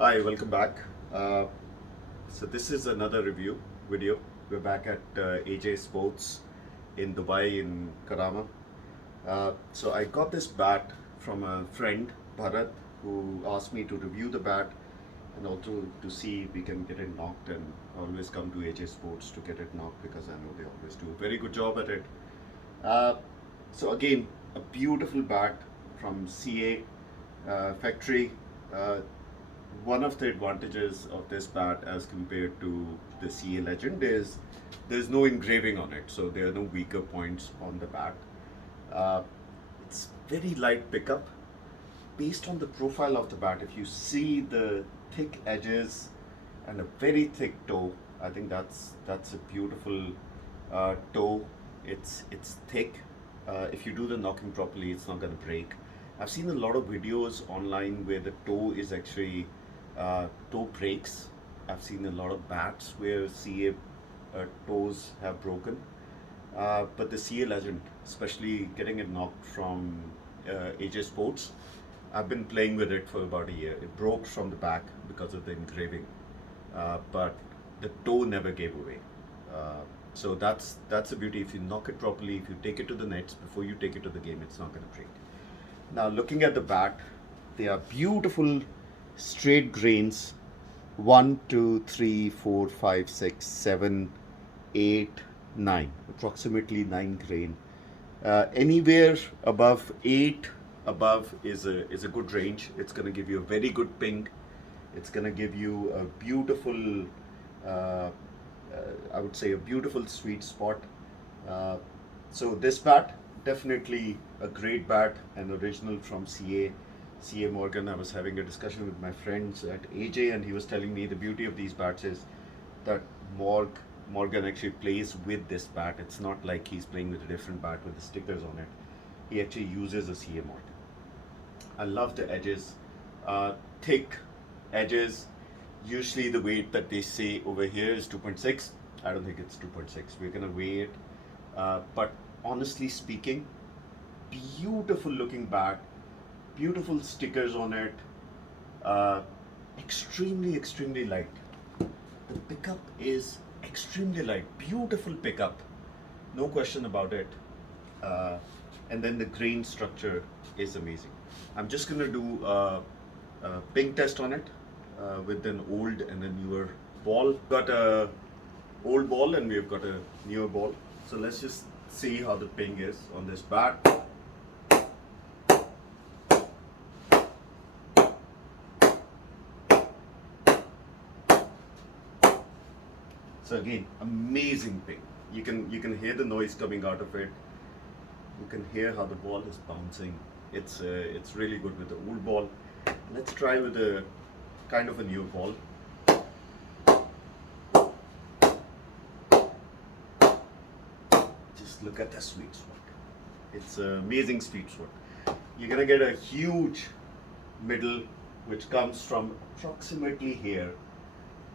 Hi, welcome back. So this is another review video. We're back at AJ Sports in Dubai in Karama. So I got this bat from a friend, Bharath, who asked me to review the bat and also to see if we can get it knocked, and I always come to AJ Sports to get it knocked because I know they always do a very good job at it. Uh, so again, a beautiful bat from CA factory. Uh, One of the advantages of this bat as compared to the CA Legend is there's no engraving on it, so there are no weaker points on the bat. Uh, it's very light pickup. Based on the profile of the bat, if you see the thick edges and a very thick toe, I think that's a beautiful toe. It's thick. If you do the knocking properly, it's not going to break. I've seen a lot of videos online where the toe is actually toe breaks. I've seen a lot of bats where CA toes have broken. But the CA Legend, especially getting it knocked from AJ Sports, I've been playing with it for about a year. It broke from the back because of the engraving, but the toe never gave away. So that's the beauty. If you knock it properly, if you take it to the nets before you take it to the game, it's not going to break. Now looking at the bat, they are beautiful straight grains. 1, 2, 3, 4, 5, 6, 7, 8, 9. Approximately 9 grain. Anywhere above 8 above is a good range. It's going to give you a very good ping. It's going to give you a beautiful, uh, I would say, a beautiful sweet spot. Uh, so this bat, definitely a great bat, an original from CA Morgan. I was having a discussion with my friends at AJ, and he was telling me the beauty of these bats is that Morgan actually plays with this bat. It's not like he's playing with a different bat with the stickers on it. He actually uses a CA Morgan. I love the edges, thick edges. Usually the weight that they say over here is 2.6. I don't think it's 2.6. We're gonna weigh it. But honestly speaking, beautiful looking bat, beautiful stickers on it, uh, extremely light. The pickup is extremely light, beautiful pickup, no question about it. Uh, and then the grain structure is amazing. I'm just gonna do a ping test on it with an old and a newer ball. Got a old ball and we've got a newer ball. So let's just see how the ping is on this bat. So again, amazing ping. You can hear the noise coming out of it. You can hear how the ball is bouncing. It's really good with the old ball. Let's try with a kind of a new ball. Just look at the sweet spot. It's an amazing sweet spot. You're gonna get a huge middle which comes from approximately here,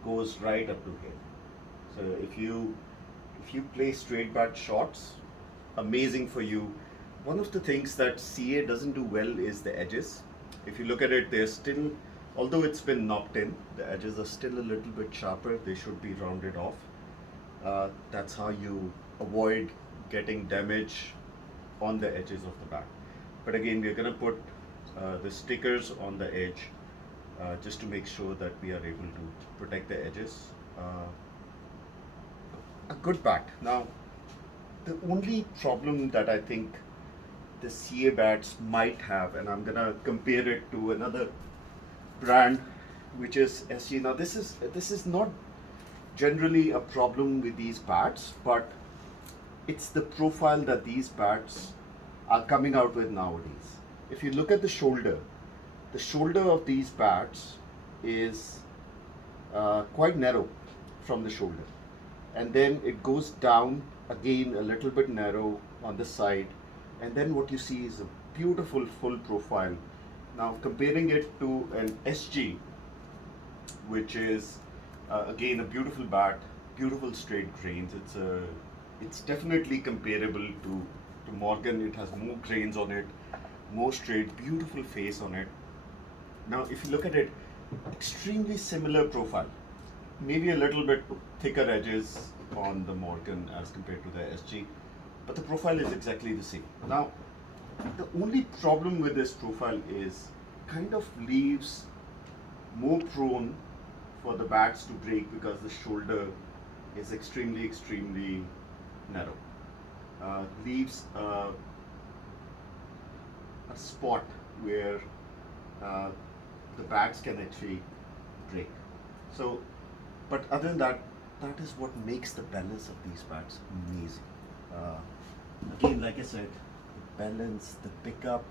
goes right up to here. So if you play straight bat shots, amazing for you. One of the things that CA doesn't do well is the edges. If you look at it, they're still, although it's been knocked in, the edges are still a little bit sharper. They should be rounded off. That's how you avoid getting damage on the edges of the bat. But again, we're going to put the stickers on the edge just to make sure that we are able to protect the edges. A good bat. Now, the only problem that I think the CA bats might have, and I'm gonna compare it to another brand, which is SG. Now, this is not generally a problem with these bats, but it's the profile that these bats are coming out with nowadays. If you look at the shoulder of these bats is quite narrow from the shoulder, and then it goes down again a little bit narrow on the side, and then what you see is a beautiful full profile. Now comparing it to an SG, which is again a beautiful bat, beautiful straight grains. It's definitely comparable to Morgan. It has more grains on it, more straight, beautiful face on it. Now if you look at it, extremely similar profile, maybe a little bit thicker edges on the Morgan as compared to the SG, but the profile is exactly the same. Now, the only problem with this profile is kind of leaves more prone for the bats to break because the shoulder is extremely narrow. Leaves a spot where uh, the bats can actually break. So, but other than that, that is what makes the balance of these bats amazing. Uh, Again, like I said, the balance, the pickup,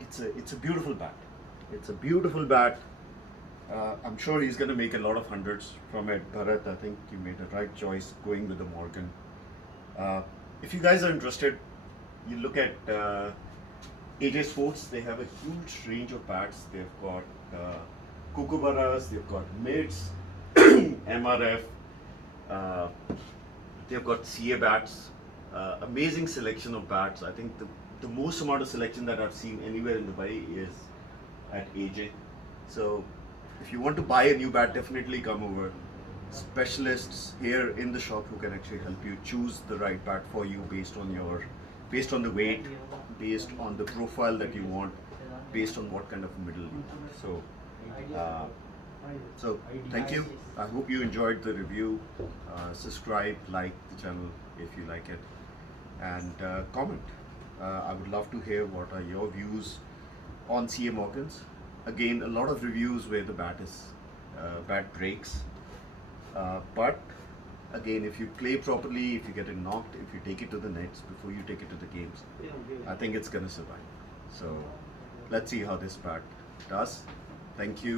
it's a beautiful bat. It's a beautiful bat. I'm sure he's going to make a lot of hundreds from it. Bharath, I think you made the right choice going with the Morgan. Uh, if you guys are interested, you look at AJ Sports. They have a huge range of bats. They've got kookaburras, they've got mids, MRF, uh, they've got CA bats. Amazing selection of bats. I think the most amount of selection that I've seen anywhere in Dubai is at AJ. So if you want to buy a new bat, definitely come over. Specialists here in the shop who can actually help you choose the right bat for you based on the weight, based on the profile that you want, based on what kind of middle you want. So thank you. I hope you enjoyed the review. Subscribe, like the channel if you like it, and comment. I would love to hear what are your views on CA Morgans. Again, a lot of reviews where the bat breaks, but again, if you play properly, if you get it knocked, if you take it to the nets before you take it to the games, I think it's gonna survive. So let's see how this bat does. Thank you.